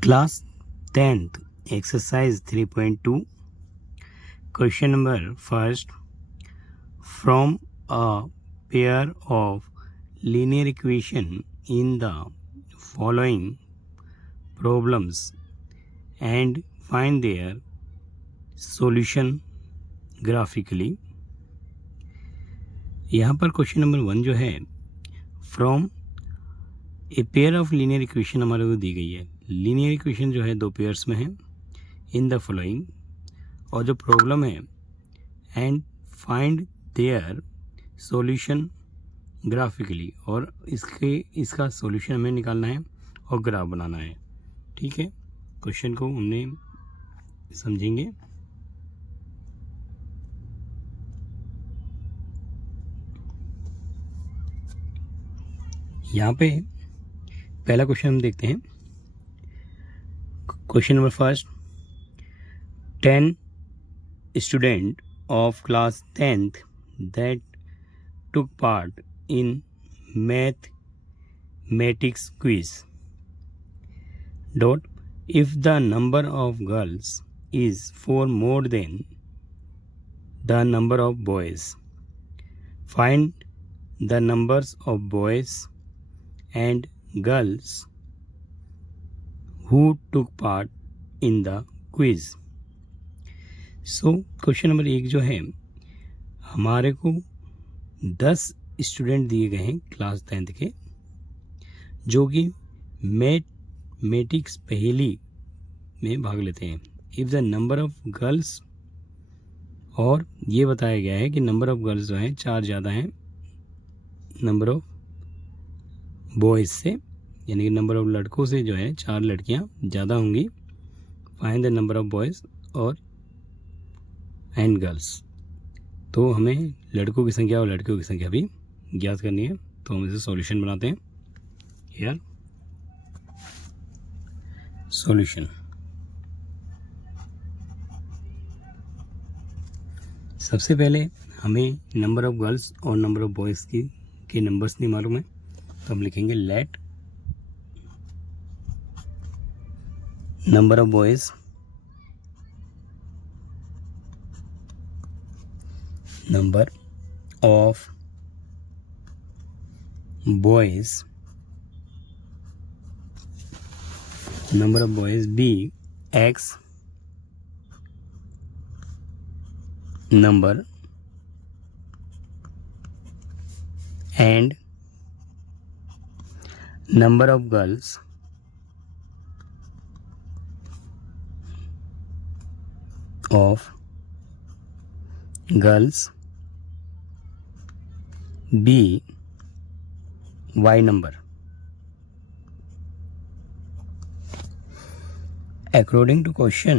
Class 10th, exercise 3.2, question number first. From a pair of linear equation in the following problems and find their solution graphically. यहाँ पर question number 1 जो है, from a pair of linear equation हमारे को दी गई है. Linear equation जो है दो पेयर्स में है. इन द फॉलोइंग, और जो प्रॉब्लम है, and find their solution graphically, और इसका सॉल्यूशन हमें निकालना है और ग्राफ बनाना है. ठीक है, क्वेश्चन को हमने समझेंगे. यहाँ पे पहला क्वेश्चन हम देखते हैं. Question number first. 10 student of class 10th that took part in mathematics quiz. Dot, if the number of girls is 4 more than the number of boys, find the numbers of boys and girls who took part in the quiz. So question number 1 जो है, हमारे को 10 student दिए गए हैं class 10th के, जो कि मैथमेटिक्स पहेली में भाग लेते हैं. If the number of girls, और ये बताया गया है कि नंबर ऑफ गर्ल्स जो हैं 4 ज़्यादा हैं नंबर ऑफ बॉयज़ से, यानी कि नंबर ऑफ लड़कों से जो है 4 लड़कियां ज़्यादा होंगी. Find the number of boys और एंड गर्ल्स. तो हमें लड़कों की संख्या और लड़कियों की संख्या भी ज्ञात करनी है. तो हम इसे सॉल्यूशन बनाते हैं. Here solution. सबसे पहले हमें नंबर ऑफ गर्ल्स और नंबर ऑफ बॉयज़ के नंबर्स नहीं मालूम है, तो हम लिखेंगे let number of boys number of boys be x number and number of girls be y number. According to question,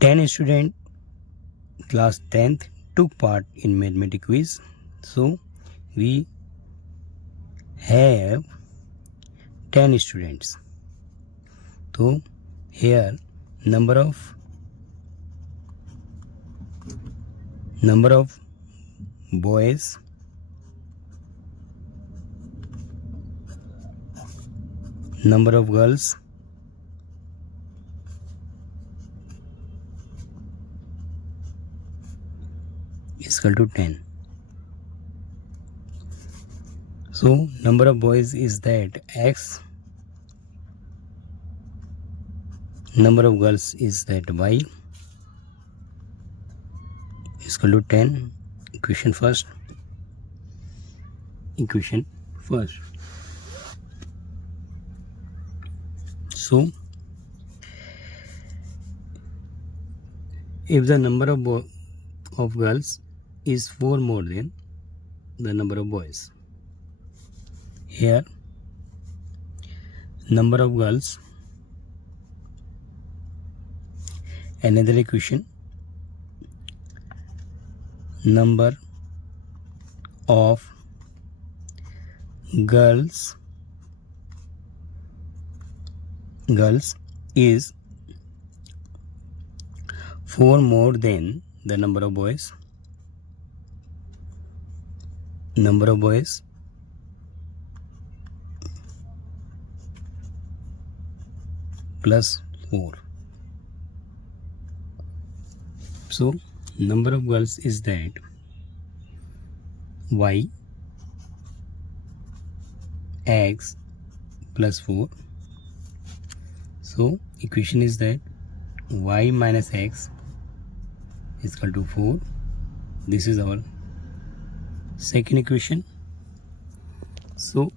ten student class 10th took part in mathematics quiz. So we have 10 students. So here number of boys number of girls is equal to 10. So number of boys is that x, number of girls is that y, is equal to 10. Equation first. So if the number of girls is 4 more than the number of boys, here number of girls, another equation, number of girls is 4 more than the number of boys. Number of boys plus 4. So number of girls is that y x plus 4. So equation is that y minus x is equal to 4. This is our second equation. So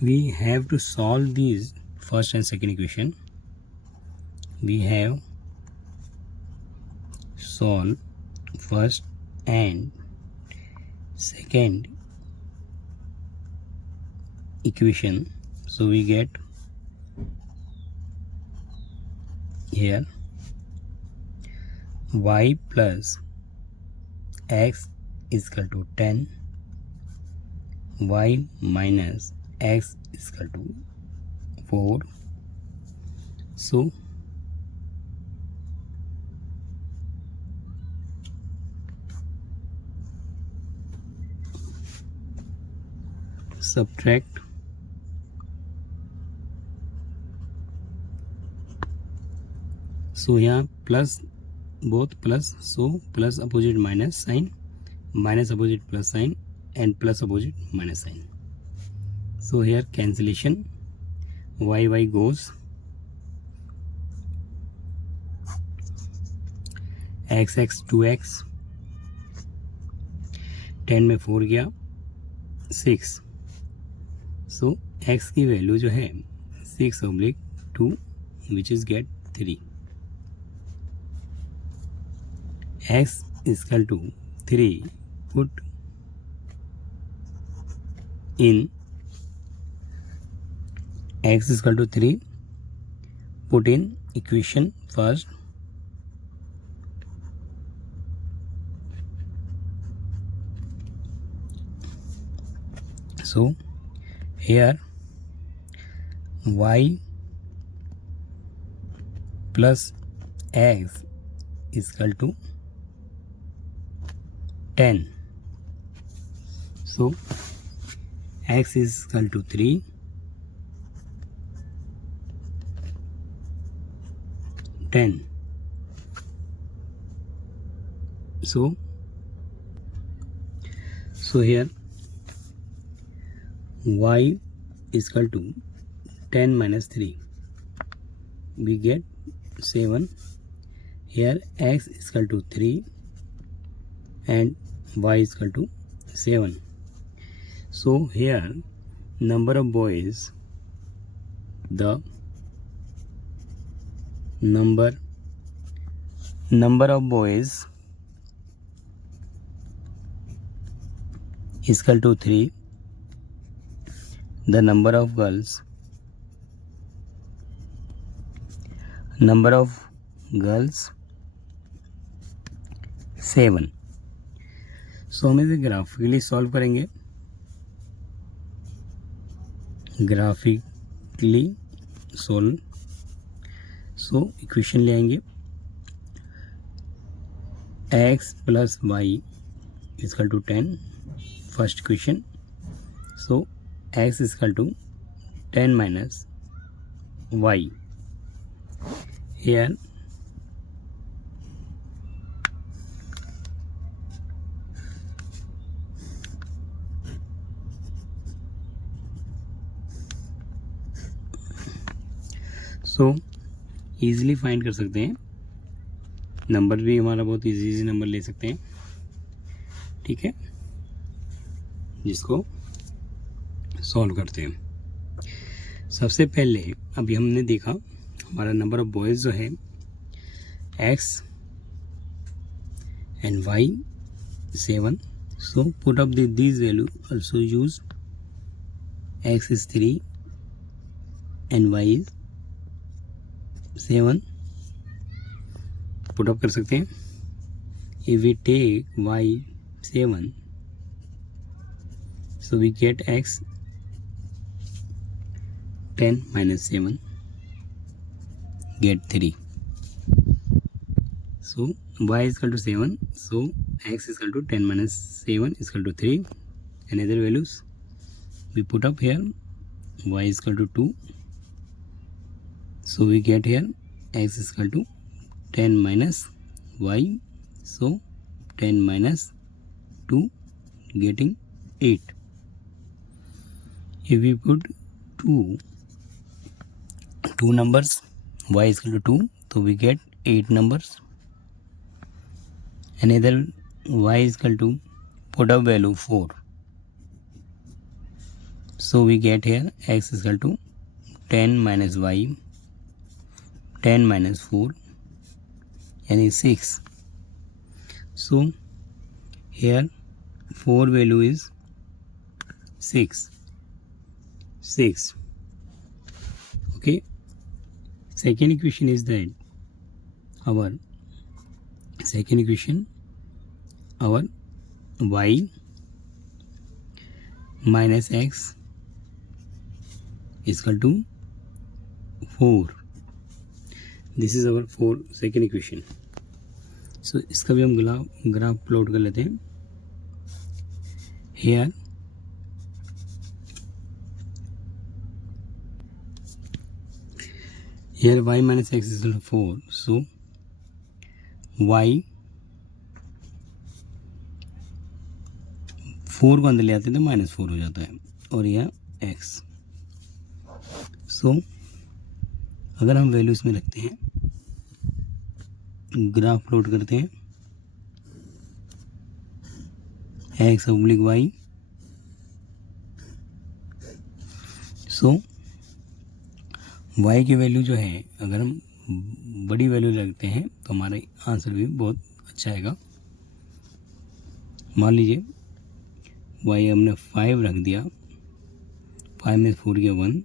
we have to solve these first and second equation. We have solve first and second equation. So we get here y plus x is equal to 10, y minus x is equal to 4. So subtract यहाँ plus both plus, so plus opposite minus sign, minus opposite plus sign, and plus opposite minus sign. So here cancellation, y goes, x 2x, 10 में 4 गया 6. So x की value जो है 6/2 which is get 3. x is equal to 3. Put in x is equal to 3. Put in equation first. So here y plus x is equal to 10. So x is equal to 3. 10. So here y is equal to 10 minus 3. We get 7. Here x is equal to 3 and y is equal to 7. So here number of boys, the number of boys is equal to 3. The number of girls 7. So हम इसे graphically solve करेंगे. Graphically solve. So equation ले आएंगे x plus y is equal to 10. First equation. So x is equal to 10 minus y. Here so easily find कर सकते हैं. Number भी हमारा बहुत इजी नंबर ले सकते हैं. ठीक है, जिसको सॉल्व करते हैं. सबसे पहले अभी हमने देखा हमारा नंबर ऑफ बॉयज़ जो है x and y 7. So put up this value. Also use x is 3 and y is 7. Put up कर सकते हैं. If we take y 7, so we get x 10 minus 7, get 3. So y is equal to 7. So x is equal to 10 minus 7 is equal to 3. Another values we put up here. Y is equal to 2. So we get here x is equal to 10 minus y. So 10 minus 2 getting 8. If we put two numbers y is equal to 2, so we get 8 numbers. Another y is equal to put up value 4. So we get here x is equal to 10 minus y, 10 minus 4 and 6. So here 4 value is 6. Okay. Second equation is that our y minus x is equal to 4. This is our second equation. So इसका भी हम graph plot कर लेते हैं. Here y minus x is equal to 4. So y 4 को अंदर ले आते हैं तो -4 हो जाता है और यह x. सो अगर हम वैल्यू इसमें रखते हैं, ग्राफ प्लॉट करते हैं x ऑब्लिक y. सो y की वैल्यू जो है अगर हम बड़ी वैल्यू रखते हैं तो हमारा आंसर भी बहुत अच्छा आएगा. मान लीजिए y हमने 5 रख दिया, 5 में 4 गया 1.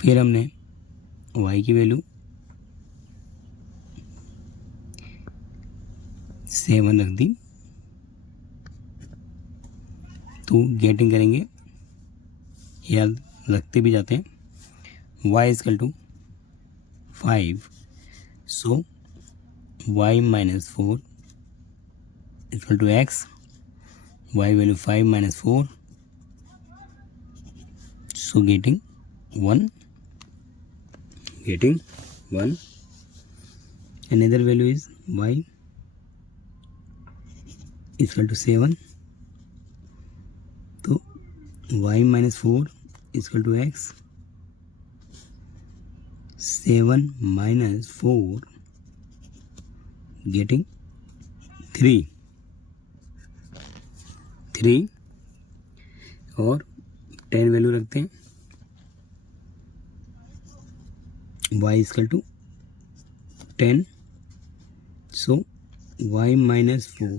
फिर हमने y की वैल्यू 7 रख दी. तो गेटिंग करेंगे, याद रखते भी जाते हैं. y is equal to 5. So y minus 4 is equal to x. Y value 5 minus 4. So getting 1. Another value is y is equal to 7. So y minus 4 is equal to x. 7 minus 4 getting 3 और 10 value रखते हैं. y is equal to 10. So y minus 4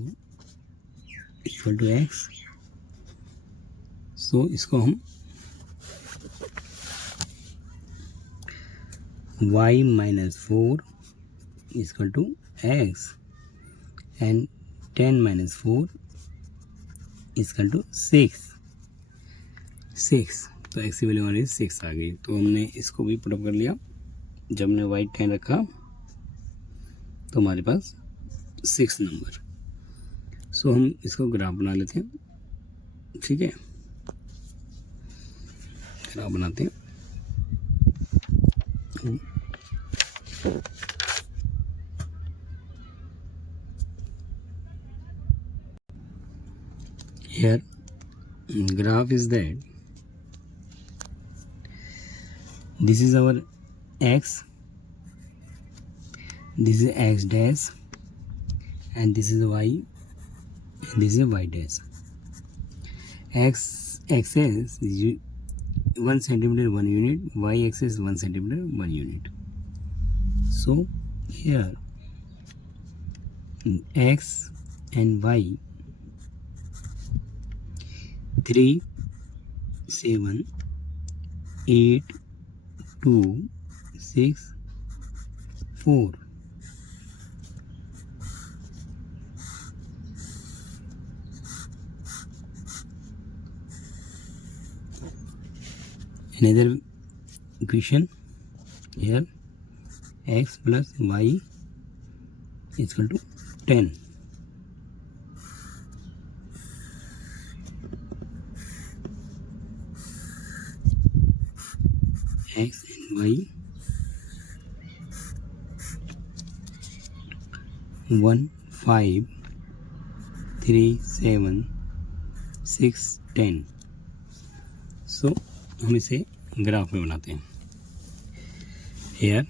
is equal to x. So इसको हम y minus 4 is equal to x and 10 minus 4 is equal to 6. तो x की value हमारी 6 आ गई. तो हमने इसको भी पुटअप कर लिया. जब हमने y 10 रखा तो हमारे पास 6 नंबर. सो हम इसको ग्राफ बना लेते हैं. ठीक है, ग्राफ बनाते हैं. Here graph is that this is our x, this is x dash, and this is y, and this is y dash. X axis is 1 centimeter 1 unit, y axis 1 centimeter 1 unit. So here x and y 3, 7, 8, 2, 6, 4. Another equation here, x plus y equal to 10। x and y 1 5 3 7 6 10। So हम इसे graph में बनाते हैं। Here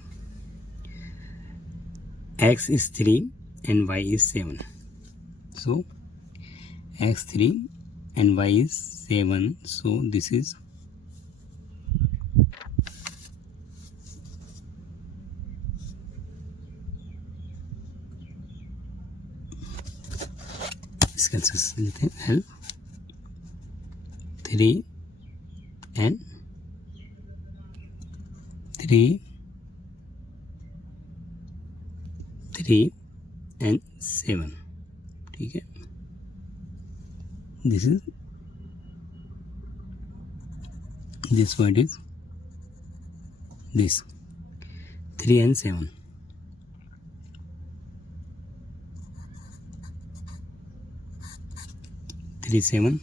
x is 3 and y is 7। So x 3 and y is 7, so this is इसका answer लेते हैं। Help 3 and 7। ठीक है, this point is this 3 and 7। 3 7,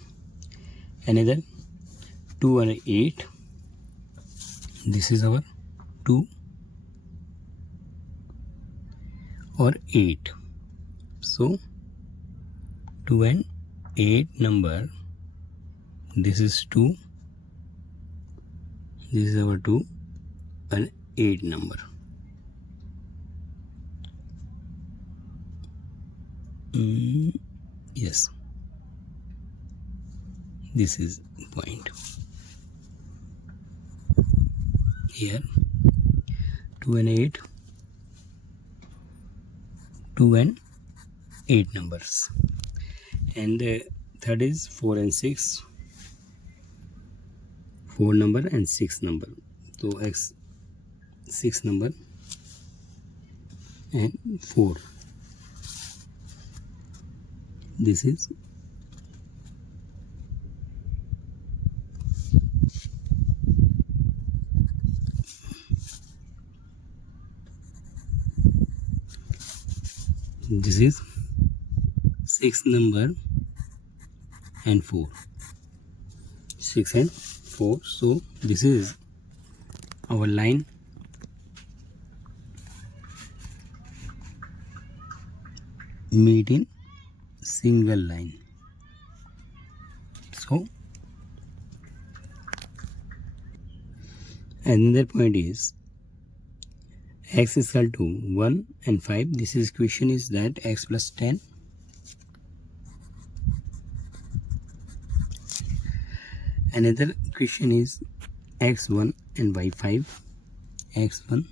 another 2 and 8, this is our 2 or 8, so 2 and 8 number, this is 2, this is our 2 and 8 number। Yes, this is point here 2 and 8, 2 and 8 numbers, and third is 4 and 6, 4 number and 6 number, so x 6 number and 4, this is this is 6 number and 4, 6 and 4, so this is our line meet in single line। So another point is x is equal to 1 and 5, this is question is that x plus 10, another question is x1 and y5, x1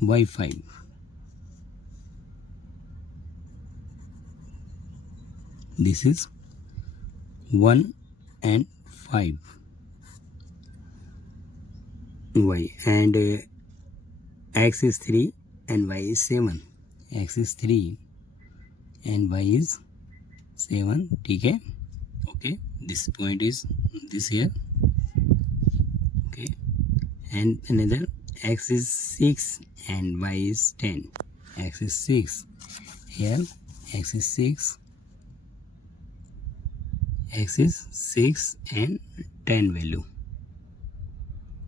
y5, this is 1 and 5 y, and x is 3 and y is 7, x is 3 and y is 7। ठीक है, okay, this point is this here, okay, and another x is 6 and y is 10, x is 6 here, x is 6, x is 6 and 10 value,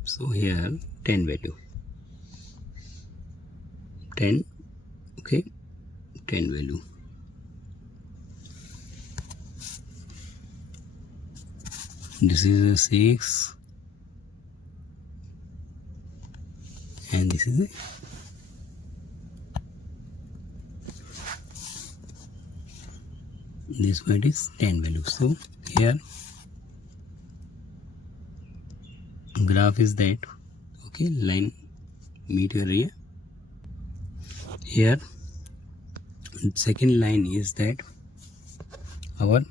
so here 10 value, 10, okay, 10 value, this is a 6 and this is a this point is 10 value, so here graph is that, okay, line meet here, here second line is that our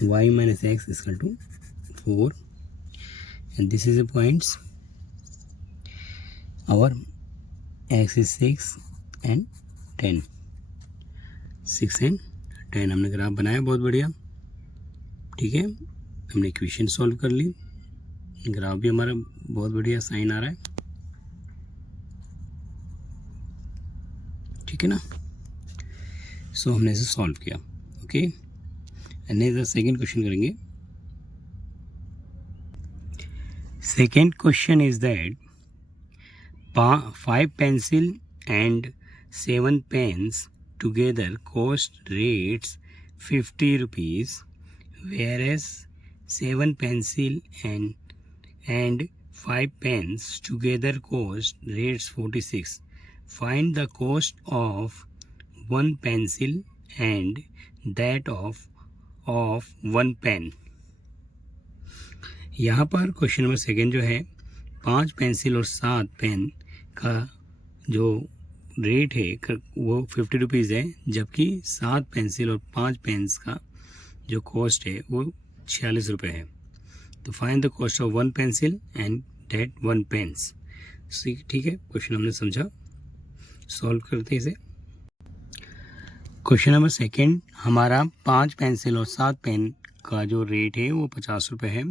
y minus x is equal to 4, and this is the points our x is 6 and 10, 6 and 10 हमने graph बनाया, बहुत बढ़िया। ठीक है, हमने equation solve कर ली, graph भी हमारा बहुत बढ़िया साइन आ रहा है। ठीक है ना। सो हमने इसे सॉल्व किया। ओके, एंड सेकेंड क्वेश्चन करेंगे। Second question is that 5 pencil and 7 pens together cost rates 50 rupees, whereas 7 pencil and 5 pens together cost rates 46. Find the cost of one pencil and that of one pen. यहाँ पर question number second जो है 5 pencil और 7 pen का जो rate है वो 50 rupees है, जबकि 7 पेंसिल और 5 पेन्स का जो कॉस्ट है वो 46 रुपये है। तो find the cost of one pencil and that one pens. ठीक है, क्वेश्चन हमने समझा, सॉल्व करते हैं इसे। क्वेश्चन नंबर सेकेंड, हमारा 5 पेंसिल और 7 पेन का जो रेट है वो 50 रुपये है,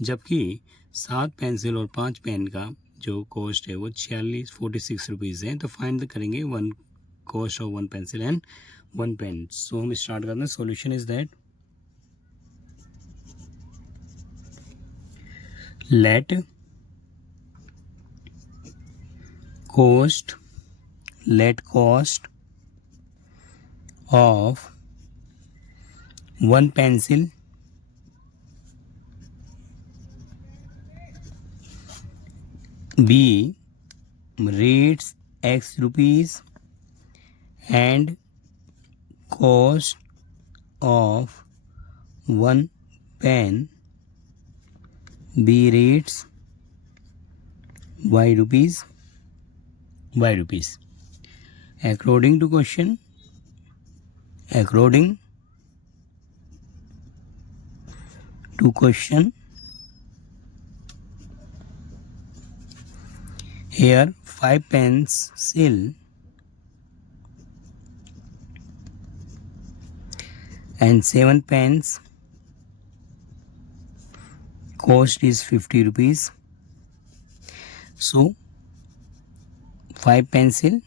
जबकि 7 पेंसिल और 5 पेन का जो कॉस्ट है वो 46 रुपीज़ है। तो फाइंड करेंगे one cost of one pencil and one pen. So हम स्टार्ट करते हैं। Solution is that let cost of one pencil be rates X rupees and cost of one pen be rates Y rupees. According to question, here 5 pencil and 7 pens cost is 50 rupees. So 5 pencil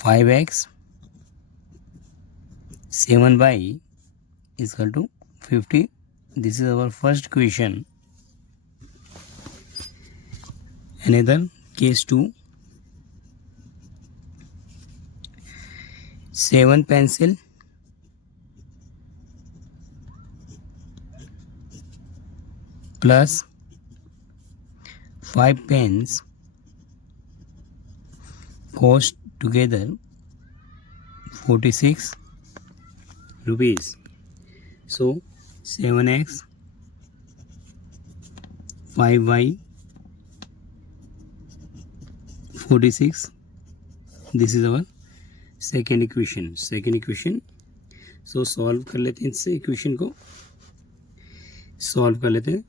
5x 7y is equal to 50. This is our first question. Another case 2, 7 pencil plus 5 pens cost together 46 rupees. So 7x 5y 46. This is our second equation. So solve कर लेते हैं इससे, equation को solve कर लेते हैं।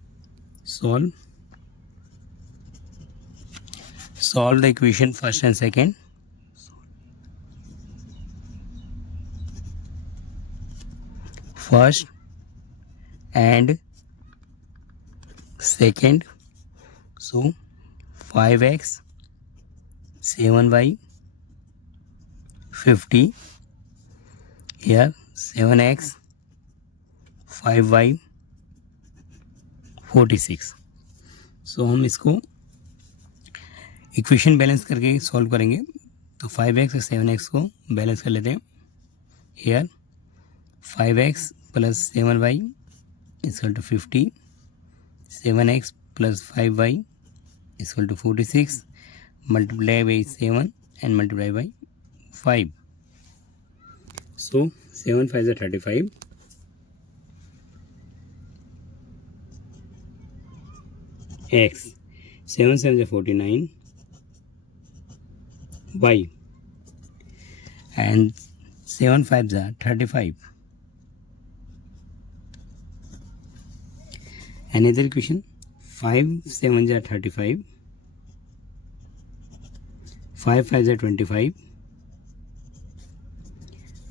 Solve the equation first and second. First and second, so 5x 7y 50, here 7x 5y 46. सो हम इसको इक्वेशन बैलेंस करके सॉल्व करेंगे। तो 5x और 7x को बैलेंस कर लेते हैं। here 5x plus 7y is equal to 50, 7x plus 5y is equal to 46, multiply by 7 and multiply by 5. So 7 5 is 35. X 7 7 is 49. Y and 7 5 is 35. Another equation, 5 7 is 35. 5 5 is 25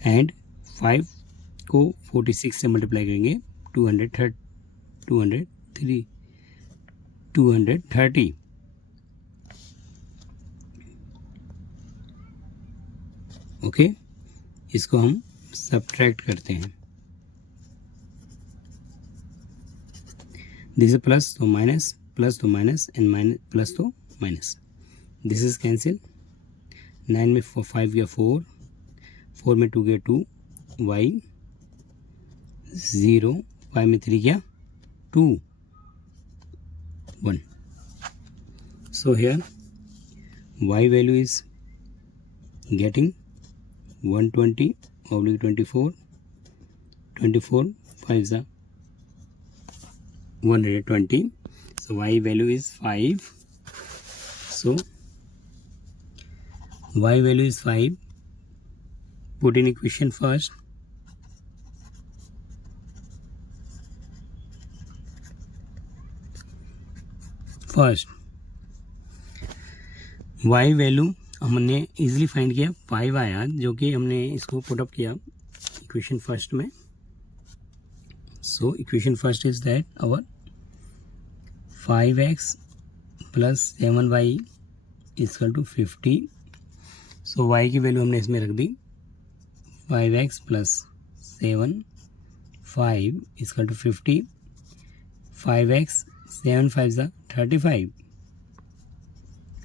and 5 को 46 से multiply करेंगे 230 okay, इसको हम subtract करते हैं। This is plus तो minus, plus तो minus, and minus plus तो माइनस। This is cancel. 9 में 5 गया 4, 4 में 2 गया 2, y 0, 5 में 3 गया 2, 1. So here y value is getting 120 oblique 24, 24 5 is 120. So y value is 5. So y value is 5. Put in equation first. First y value हमने easily find किया, 5 आया, जो कि हमने इसको पुटअप किया इक्वेशन फर्स्ट में। So equation first is that our 5x plus 7y equal to 50। So y की वैल्यू हमने इसमें रख दी 5x plus 7 5 equal to 50। 5x 7 5 is 35,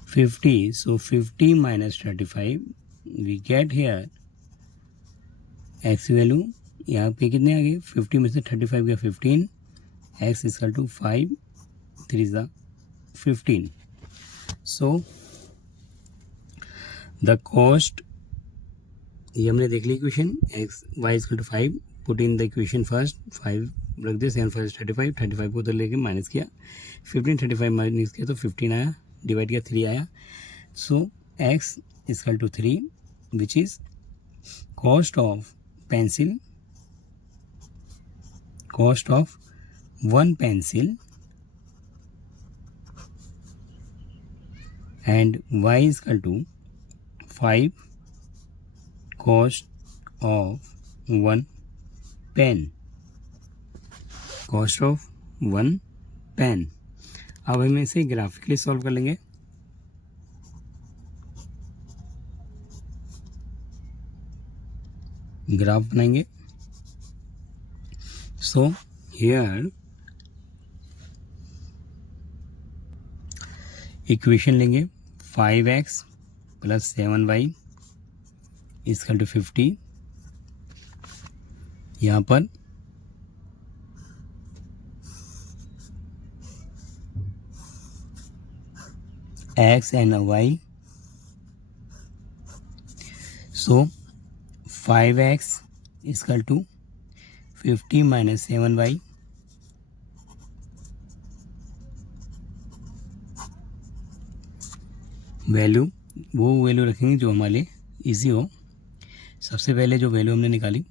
50. So 50 minus 35 we get here x value यहाँ पे कितने आ गए, 50 में से 35 गया 15, x equal to 5, 3 is 15. So the cost, ये हमने देख ली equation, x y equal to 5, put in the equation first, 5 रख दे, 7 5 35, 35 को उधर लेके माइनस किया, 15 35 माइनस किया तो 15 आया, डिवाइड किया 3 आया। So x equal to 3 which is cost of pencil, cost of 1 pencil, and y equal to 5 cost of 1 pen, cost of 1 pen. अब हम इसे ग्राफिकली सॉल्व कर लेंगे। ग्राफ बनाएंगे। सो हियर इक्वेशन लेंगे 5x plus 7y equal to 50। यहाँ पर x and y, so 5x equal to 50 minus 7y, value वो वैल्यू रखेंगे जो हमारे लिए ईजी हो। सबसे पहले जो वैल्यू हमने निकाली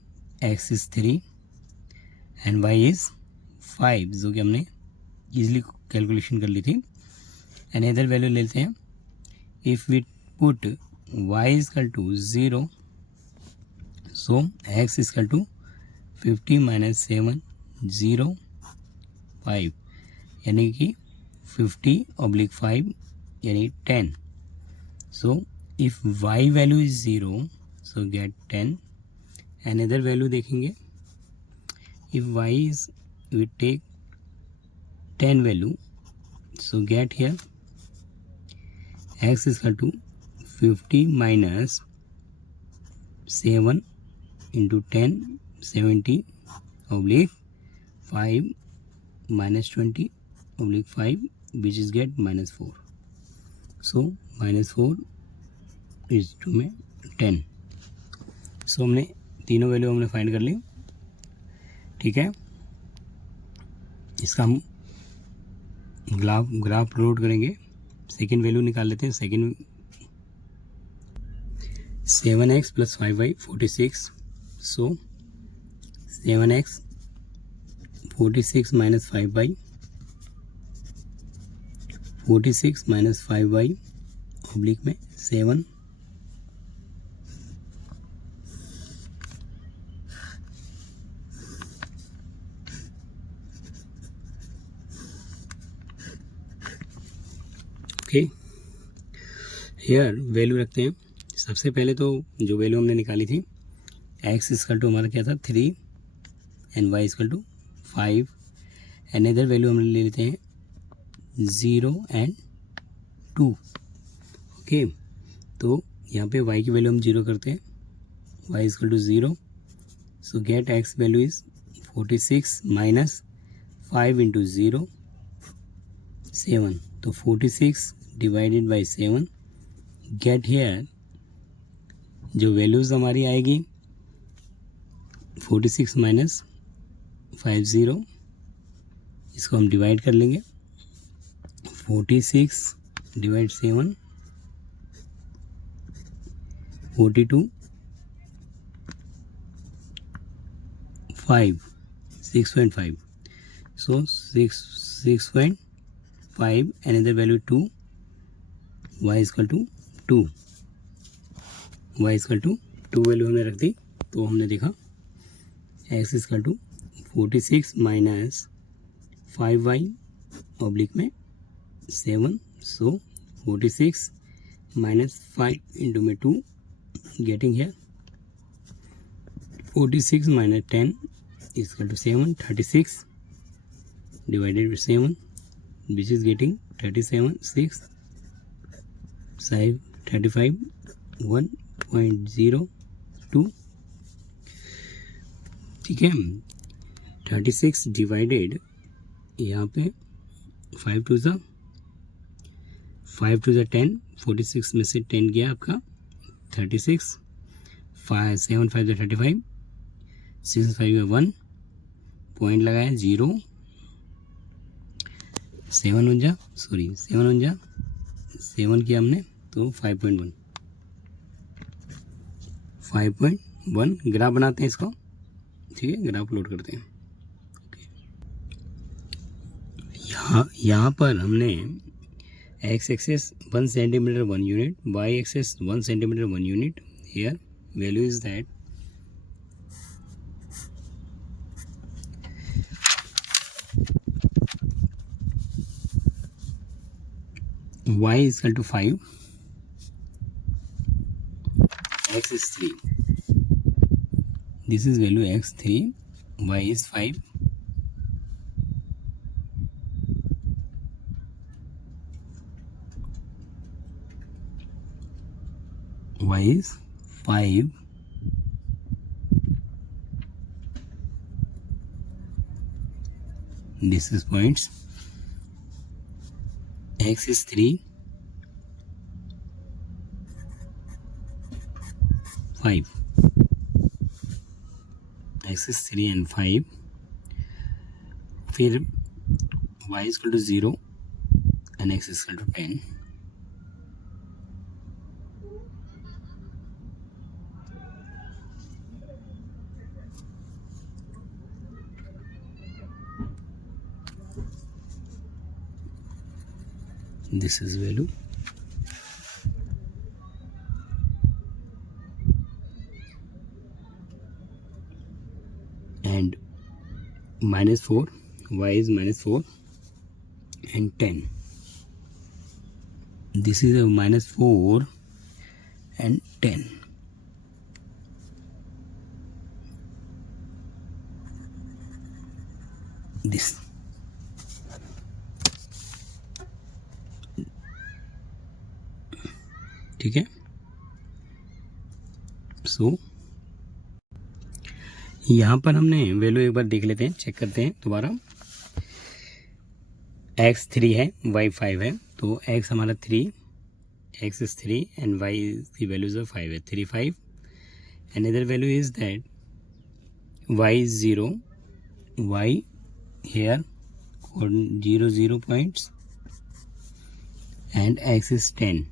x is 3 and y is 5, जो कि हमने ईजिली कैलकुलेशन कर ली थी। एंड इधर वैल्यू लेते हैं, if we put y equal to 0, so x equal to 50 minus 7 0 5, यानी कि 50/5 यानी 10। So if y value is 0, so get 10। And other value देखेंगे, if y is, we take 10 value, so get here x equal to 50 minus 7 into 10 70/5 minus 20/5 which is get -4. So -4 is 2 में 10. So हमने तीनों value हमने find कर ली। ठीक है, इसका हम ग्राफ लोड करेंगे। सेकेंड वैल्यू निकाल लेते हैं। Second 7x plus 5y 46। सो 7x 46 minus 5y, 46 minus 5y oblique में 7, ओके। हियर वैल्यू रखते हैं सबसे पहले तो जो वैल्यू हमने निकाली थी x इक्वल टू हमारा क्या था 3 and y equal to 5 and इधर वैल्यू हम ले लेते हैं 0 एंड 2। ओके, तो यहाँ पे y की वैल्यू हम 0 करते हैं, y equal to 0, so get x value is 46 minus 5 into 0 7, तो 46 डिवाइडेड बाई 7, गेट हेयर जो वैल्यूज़ हमारी आएगी 46 माइनस 50, इसको हम डिवाइड कर लेंगे, 46 divide 7 42 5 6.5, so 6.5 another value 2, y equal to 2, y equal to 2 value हमने रख दी। तो हमने देखा x equal to 46 minus 5y oblique में 7, सो 46 माइनस 5 इंटू में 2 getting here 46 minus 10 equal to 7, 36 divided with 7, which is getting 37 6 5 35 1.02। ठीक है, 36 डिवाइडेड यहाँ पे 5 टू ज़ा 10, 46 में से 10 गया आपका 36, 7 5 35, 6 5 में 1 पॉइंट लगाया 0, 7 किया हमने तो 5.1 ग्राफ बनाते हैं इसको। ठीक है, ग्राफ लोड करते हैं। यहाँ पर हमने x axis 1 centimetre 1 unit, y axis 1 centimetre 1 unit, here value is that y is equal to 5, x is 3, this is value x 3, y is 5, y is 5, this is points, x is 3, 5, x is 3 and 5, फिर y is equal to 0 and x is equal to 10, this is value, and minus 4, y is minus 4 and 10, this is a minus 4 and 10, this ठीक है। सो यहाँ पर हमने value एक बार देख लेते हैं, चेक करते हैं दोबारा। x 3 है, y 5 है, तो x हमारा 3, x is 3 and y की वैल्यूज 5 है, 3 5, and other value is that y is 0, y here 0 0 points, and x is 10,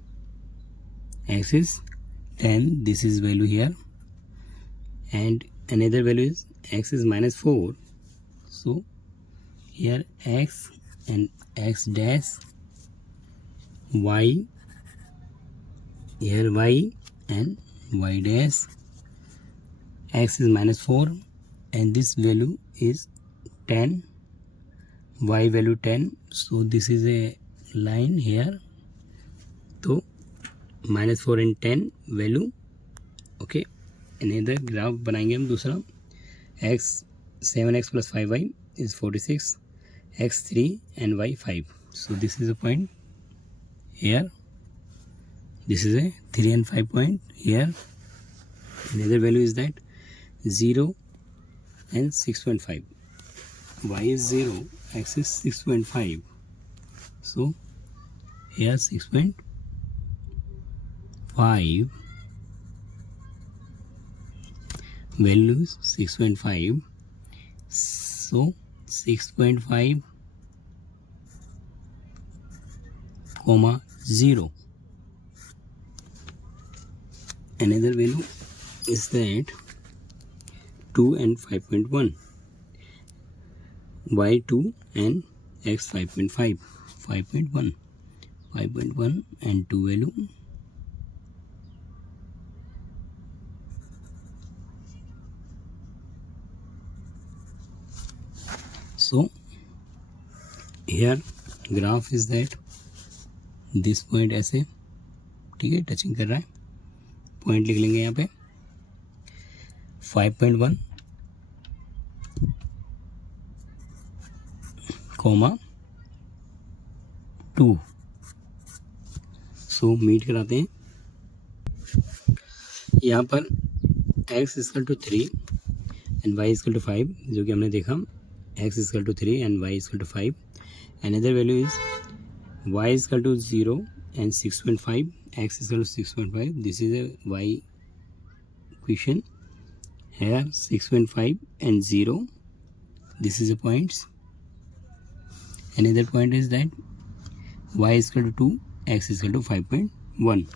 x is 10, this is value here, and another value is x is minus 4, so here x and x dash, y here y and y dash, x is minus 4 and this value is 10, y value 10, so this is a line here, तो -4 and 10 value. Okay, another graph बनाएंगे हम दूसरा। x 7x plus 5y is 46, x 3 and y 5. So this is a point here, this is a 3 and 5 point here. Another value is that 0 and 6.5. Y is 0, x is 6.5. So here 6.5, value is 6.5. So 6.5, 0. Another value is that 2 and 5.1. Y 2 and x 5.5, 5.1, 5.1 and 2 value. So here graph is that this point ऐसे, ठीक है, touching कर रहा है, point लिख लेंगे यहाँ पे 5.1, 2. सो मीट कराते हैं यहाँ पर x equal to 3 and y equal to 5, जो कि हमने देखा x equal to 3 and y equal to 5. Another value is y equal to 0 and 6.5, x equal to 6.5. This is a y equation. Here 6.5 and 0. This is a points. Another point is that y is equal to 2, x is equal to 5.1.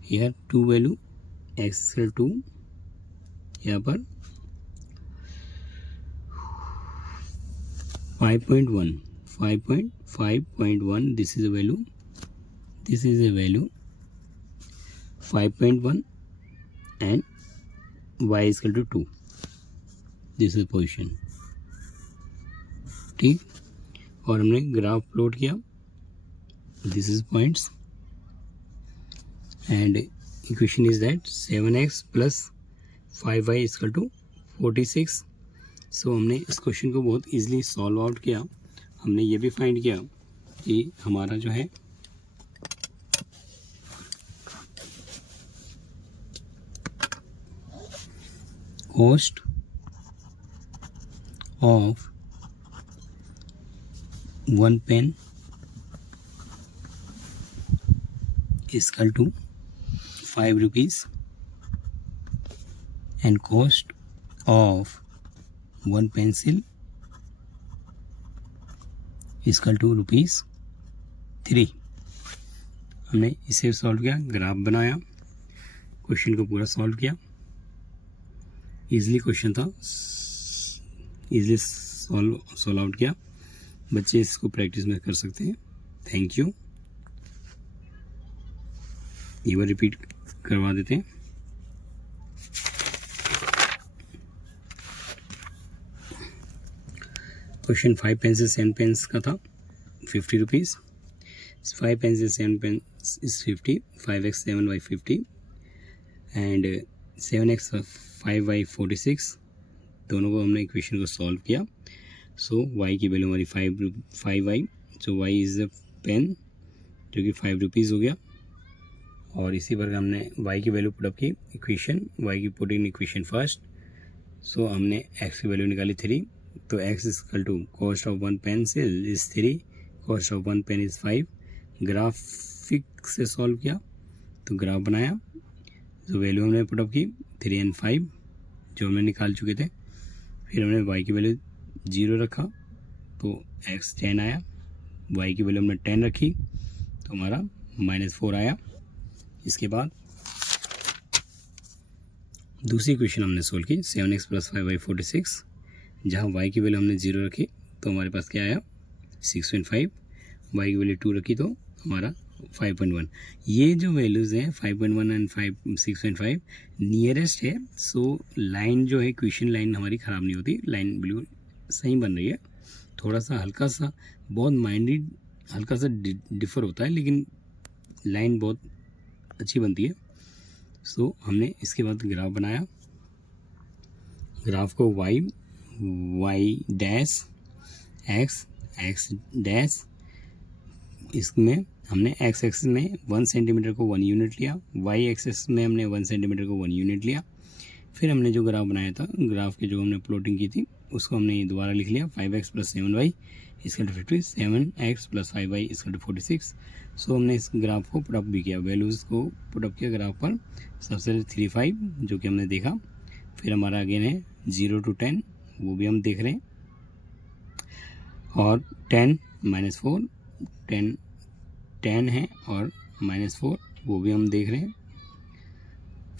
Here 2 value, x is equal to यहाँ पर 5.1, 5.1. This is a value. This is a value 5.1 and y is equal to 2. This is position. ठीक, और हमने graph plot किया. This is points and equation is that 7x plus 5y is equal to 46. सो हमने इस question को बहुत easily solve out किया. हमने ये भी फाइंड किया कि हमारा जो है cost of 1 pen equal to 5 rupees and cost of 1 pencil equal to ₹3. हमने इसे सॉल्व किया, ग्राफ बनाया, क्वेश्चन को पूरा सॉल्व किया. इजीली क्वेश्चन था, इजीली सॉल्व आउट किया. बच्चे इसको प्रैक्टिस में कर सकते हैं. Thank you. एक बार रिपीट करवा देते हैं. क्वेश्चन 5 पेंसिल 7 पेन्स का था, 50 rupees. 5 pencil 7 pens is 50, 5x 7y 50 and 7x 5y 46. दोनों को हमने इक्वेशन को सॉल्व किया. सो y की वैल्यू हमारी 5y. So y is the pen, जो कि 5 रुपीज़ हो गया. और इसी पर हमने y की वैल्यू पुटअप की, इक्वेशन y की put in equation first. So हमने x की वैल्यू निकाली 3. तो x is equal to cost of 1 pencil is 3, cost of 1 pen is 5. Graphic से सॉल्व किया तो ग्राफ बनाया. जो वैल्यू हमने पुटअप की 3 and 5 जो हमने निकाल चुके थे. फिर हमने y की वैल्यू 0 रखा तो x 10 आया. y की वैल्यू हमने 10 रखी तो हमारा -4 आया. इसके बाद दूसरी क्वेश्चन हमने सोल्व की, 7x + 5y 46. जहाँ y की वैल्यू हमने 0 रखी तो हमारे पास क्या आया 6.5. y की वैल्यू 2 रखी तो हमारा 5.1. ये जो वैल्यूज़ हैं 5.1 एंड 6.5 नियरेस्ट है. सो लाइन जो है क्वेश्चन लाइन हमारी ख़राब नहीं होती, लाइन बिल्कुल सही बन रही है. थोड़ा सा हल्का सा बहुत माइंडेड हल्का सा डिफ़र होता है, लेकिन लाइन बहुत अच्छी बनती है। सो हमने इसके बाद ग्राफ बनाया, ग्राफ को y डैश x डैश, इसमें हमने x एक्सिस में 1 सेंटीमीटर को 1 यूनिट लिया, y एक्सिस में हमने 1 सेंटीमीटर को 1 यूनिट लिया। फिर हमने जो ग्राफ बनाया था, ग्राफ की जो हमने प्लॉटिंग की थी उसको हमने दोबारा लिख लिया, 5x + 7y = 50, 7x + 5y = 46। सो हमने इस ग्राफ को पुटअप भी किया, वैल्यूज़ को पुटअप किया ग्राफ पर। सबसे 3 5 जो कि हमने देखा, फिर हमारा अगेन है 0 to 10, वो भी हम देख रहे हैं, और 10 - 4 10 है और -4 वो भी हम देख रहे हैं।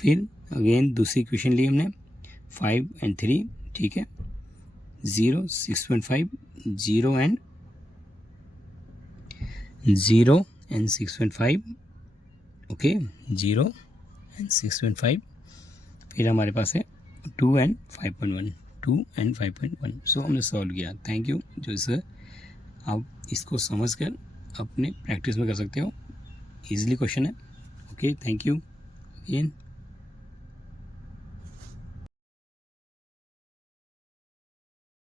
फिर अगेन दूसरी इक्वेशन ली हमने, 5 and 3, ठीक है, 0 6.5, 0 and 6.5, ओके, 0 and 6.5। फिर हमारे पास है 2 and 5.1। सो हमने सॉल्व किया। Thank you. जो इसे आप इसको समझ कर अपने प्रैक्टिस में कर सकते हो, ईजिली क्वेश्चन है। Okay, thank you again.